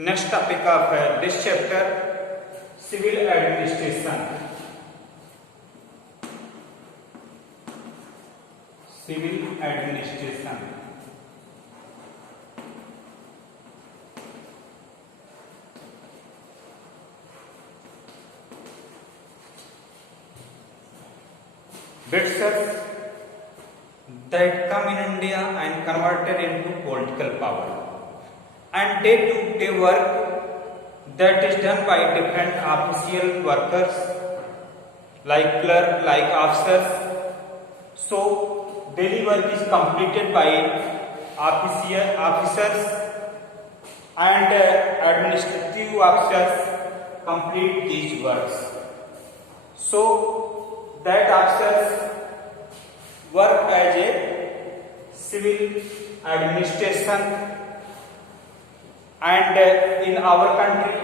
Next topic of this chapter, civil administration. Civil administration. Britishers that come in India and converted into political power, and they took the work that is done by different official workers like clerk, like officers. So daily work is completed by officers, and administrative officers complete these works. So that officers work as a civil administration. And in our country,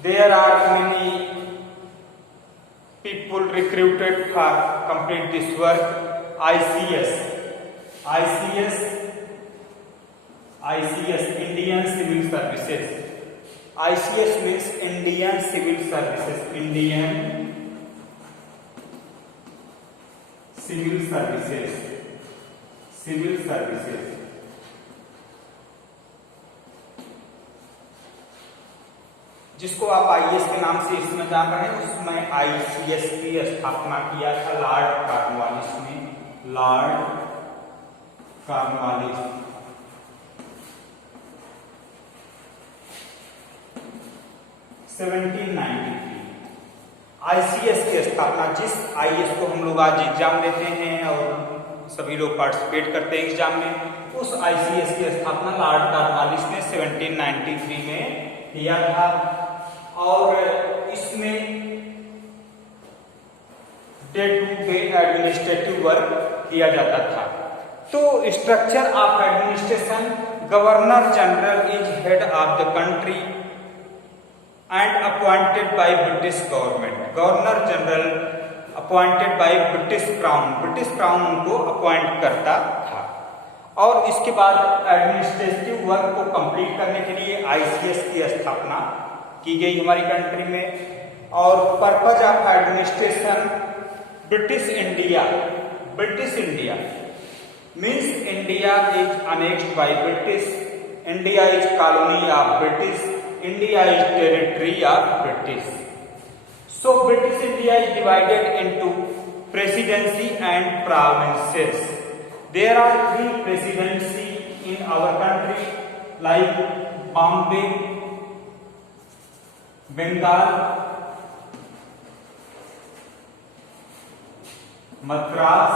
there are many people recruited for complete this work. ICS, Indian Civil Services. ICS means Indian Civil Services. Indian Civil Services. Civil Services. जिसको आप IAS के नाम से इसमें जान रहे हैं, उसमें आईसीएस की स्थापना किया था लॉर्ड कॉर्नवालिस ने। Lord Cornwallis 1793। आईसीएस की स्थापना, जिस आईएएस को हम लोग आज एग्जाम देते हैं और सभी लोग पार्टिसिपेट करते हैं एग्जाम में, उस आईसीएस की स्थापना लॉर्ड कॉर्नवालिस ने 1793 में किया था। और इसमें day to day administrative work किया जाता था। तो structure of administration, governor general is head of the country and appointed by British government. Governor general appointed by British crown, British crown उनको अपॉइंट करता था। और इसके बाद एडमिनिस्ट्रेटिव वर्क को कंप्लीट करने के लिए आईसीएस की स्थापना की गई हमारी कंट्री में। और purpose of administration, British India means India is annexed by British, India is colony of British, India is territory of British. So British India is divided into presidency and provinces. There are 3 presidency in our country, like Bombay, Bengal, Madras,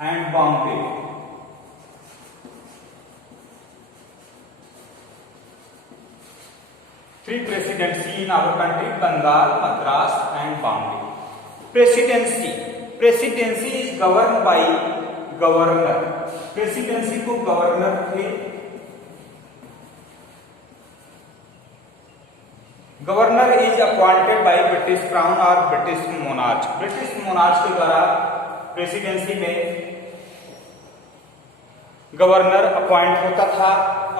and Bombay. Three presidency in our country: Bengal, Madras, and Bombay. Presidency is govern by governor. Presidency को governor थे। Governor is appointed by British crown और British monarch. British monarch के द्वारा presidency में governor appoint होता था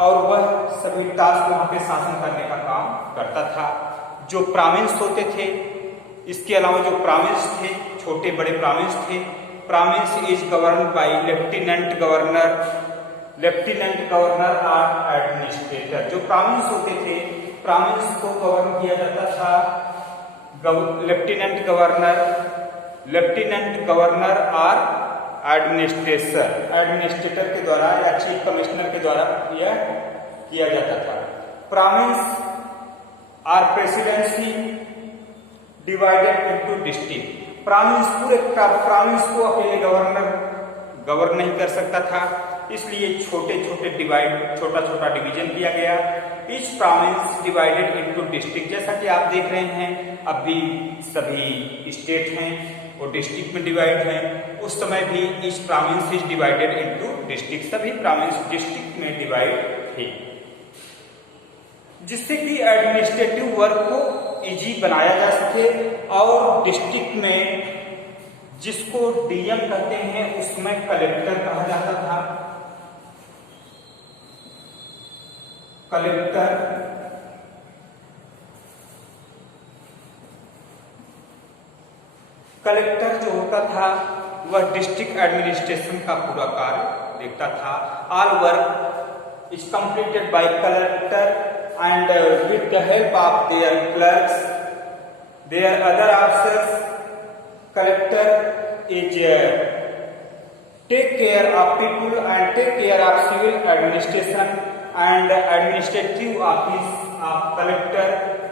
और वह सभी टास्क वहां पे शासन करने का काम करता था। जो प्रोविंस होते थे, इसके अलावा जो प्रोविंस थे, छोटे बड़े प्रोविंस थे, province is govern by lieutenant governor और एडमिनिस्ट्रेटर। जो प्रोविंस होते थे, प्रोविंस को गवर्न किया जाता था लेफ्टिनेंट गवर्नर और एडमिनिस्ट्रेटर के द्वारा या चीफ कमिश्नर के द्वारा यह किया जाता था। प्रोविंस और presidency divided into district. Province, पूरे प्रोविंस को अकेले गवर्न नहीं कर सकता था, इसलिए छोटा छोटा डिवीजन किया गया। Each province divided into district. जैसा कि आप देख रहे हैं, अभी सभी स्टेट हैं वो डिस्ट्रिक्ट में डिवाइड हैं। उस समय भी each province is divided into district. सभी प्रोविंस डिस्ट्रिक्ट में डिवाइड थे, जिससे कि एडमिनिस्ट्रेटिव वर्क को इजी बनाया जा सके और डिस्ट्रिक्ट में जिसको डीएम कहते हैं उसमें कलेक्टर कहा जाता था। कलेक्टर जो होता था वह डिस्ट्रिक्ट एडमिनिस्ट्रेशन का पूरा कार्य देखता था। All work is completed by collector and with the help of their clerks, their other officers. Collector is take care of people and take care of civil administration and administrative office of collector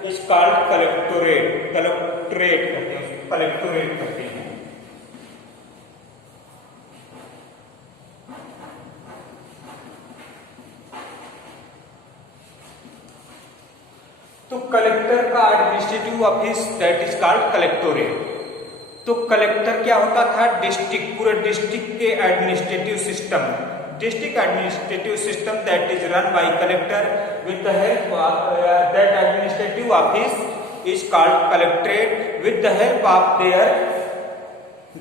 is called collectorate. Collectorate कहते हैं, collectorate कहते हैं। तो collector का administrative office that is called collectorate. तो कलेक्टर क्या होता था? डिस्ट्रिक्ट, पूरे डिस्ट्रिक्ट के administrative system, district administrative system that is run by collector with the help of that administrative office is called collectorate with the help of their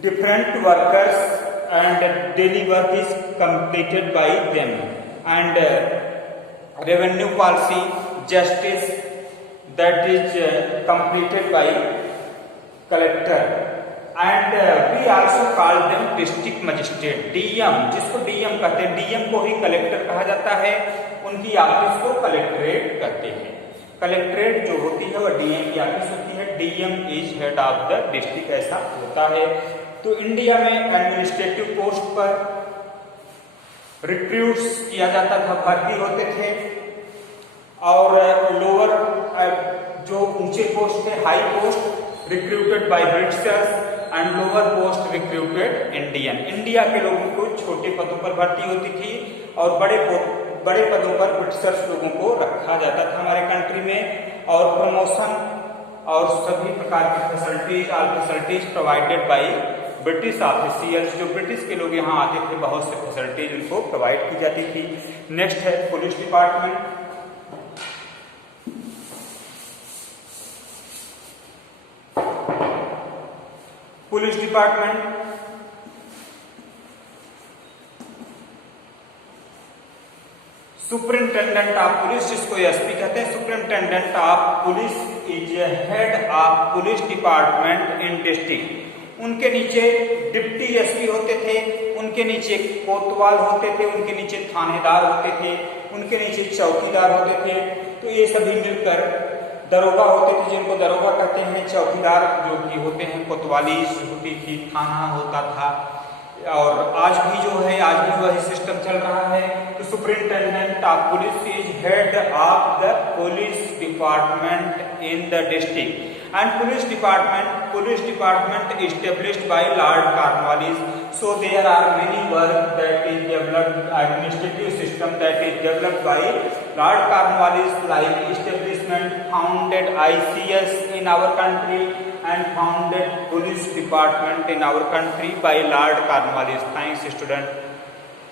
different workers and daily work is completed by them and revenue policy justice that is completed by collector and we also call them district magistrate. DM, जिसको DM कहते हैं, DM को ही collector कहा जाता है, उनकी office को collectorate कहते हैं। कलेक्ट्रेट जो होती है वह डीएम की ऑफिस होती है। DM is head of the district, ऐसा होता है। तो इंडिया में एडमिनिस्ट्रेटिव पोस्ट पर रिक्रूट्स किया जाता था, भर्ती होते थे। और लोअर जो ऊंचे पोस्ट थे, high post recruited by Britishers and lower post recruited Indian. India के लोगों को छोटे पदों पर भर्ती होती थी और बड़े पदों पर ब्रिटिशर्स लोगों को रखा जाता था हमारे कंट्री में। और प्रमोशन और सभी प्रकार की facilities, all facilities provided by British officials. जो ब्रिटिश के लोग यहाँ आते थे, बहुत से फैसिलिटीज उनको प्रोवाइड की जाती थी। नेक्स्ट है police department. Police department superintendent of police, जिसको एसपी कहते हैं, superintendent of police is head of police department in district. उनके नीचे डिप्टी एसपी होते थे, उनके नीचे कोतवाल होते थे, उनके नीचे थानेदार होते थे, उनके नीचे चौकीदार होते थे। तो ये सभी मिलकर दरोगा होते थे, जिनको दरोगा कहते हैं। चौकीदार जो कि होते हैं, कोतवाली होती थी, थाना होता था। और आज भी जो है, आज भी वही सिस्टम चल रहा है। तो superintendent of police is head of the police department in the district and police department established by Lord Cornwallis. So there are many work that is developed, administrative system that is developed by Lord Cornwallis, like establishment, founded ICS in our country and founded police department in our country by Lord Cornwallis. Thanks student.